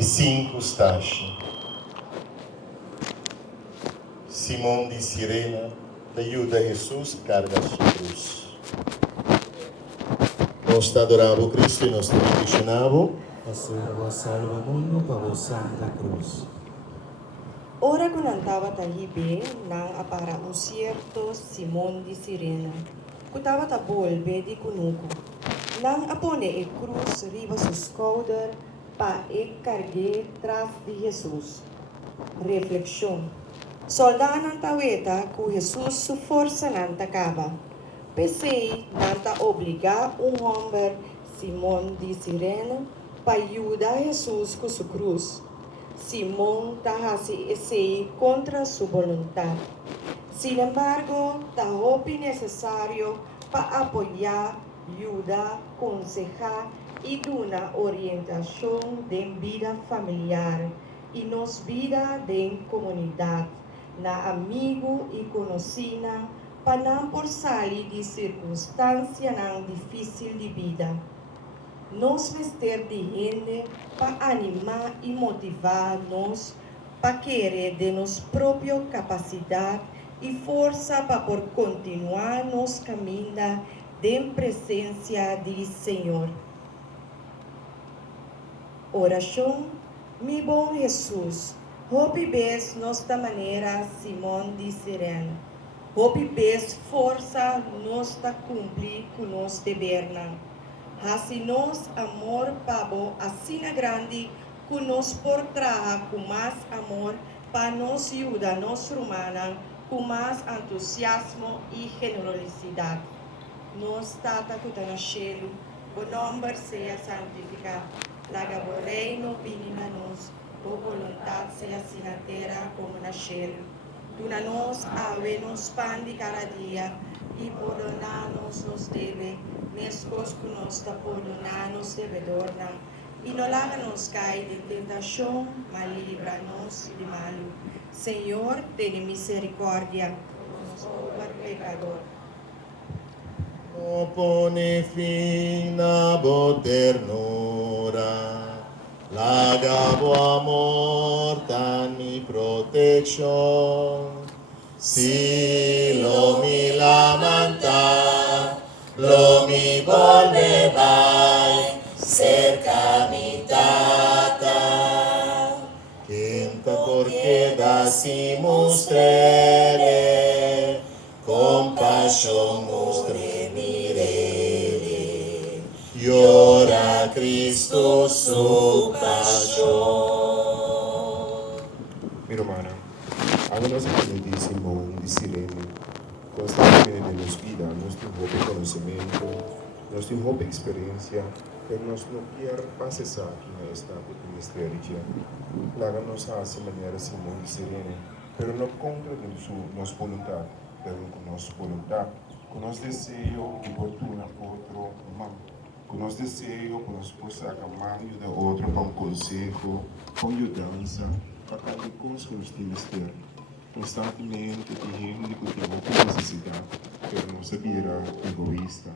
e 5 Stashi. Simão de Sirena, da ajuda a Jesus, carga a sua cruz. Nós adoramos Cristo e nós te bendicionamos. Asura salva mundo para a Santa Cruz. Ora kunantava tahibe nang apara un cierto Simón de Sirena, kutava tabolbe di kunuku. Nang apone e cruz riba su schouder pa e cargue tras de Jesus. Reflexión. Soldado nanta weta ku Jesus su força nanta cava. Pensei nanta obrigar homem Simón de Sirena pa ayudar Jesus com sua cruz. Simón tahasi esse contra sua voluntad. Sin embargo, tahopi necesario para apoyar, ayudar, aconsejar y dar orientación de vida familiar y nos vida de comunidad, na amigo y conocida, para não por sair de circunstância não difícil de vida. Nos vestir de gente para animar e motivar nos para querer de nos própria capacidade e força para por continuar nos caminho de presença do Senhor. Oração, mi bom Jesus, hope bes nossa maneira Simão de Sirena. Hope bes força nos ta cumprir com nos dever. Hasi nos amor pabo asina grande que nos por traja com mais amor para nos ayudar nos rumana com mais entusiasmo e generosidade. Nos tata que está no cielo, o nome seja santificado, laga o reino vinha nos, o vontade seja assim na terra como no cielo. Duna nos ave-nos pan de cada dia e perdonar-nos nos deve, mescos que nos da perdonar-nos devedorna, e não laga-nos cair de tentação, mas livra-nos de mal. Senhor, tenha misericórdia, nos pobre pecador. Opone fin na bo ternura, laga bo amor tan mi protection. Si lo mi lamanta, lo mi volve vai, cerca mi tata. Quinta porque da si mostrere, compassion mostre mirere, llora Cristo su pasión. Mi romana, háganos de Simón de Sirene, constantemente de nos vida, nos tuvo conocimiento, nos tuvo experiencia, pero nos no quiere pasar en esta ministeria. Háganos a esa manera Simón de Sirene, pero no contra nuestra voluntad, pero con nuestra voluntad, con nuestro deseo y fortuna otro humano. Con nuestro deseo, con nuestro sacar de otro para un consejo, con ayudanza, para que nos ministério. Constantemente tem gente que tem outra necessidade, pero não sabia egoísta.